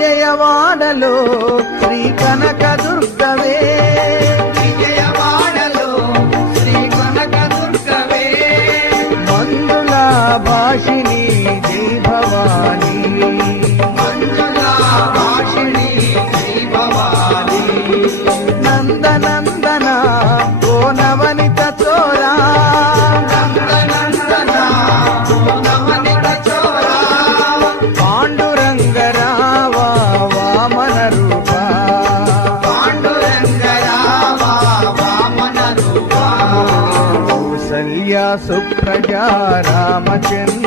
విజయవాడలో శ్రీ కనక దుర్గవే, విజయవాడలో శ్రీ కనక దుర్గవే, మంజుల భాషిణి జై భవానీ, మంజుల భాషిణి శ్రీ భవానీ, నందనందన ఓ నవనిత చోరా, నందనందన ఓ నవనిత చోరా, పాండురంగరావా వామన రూపా, పాండురంగరావా వామన రూపా, కౌసల్య సుప్రజా రామచంద్ర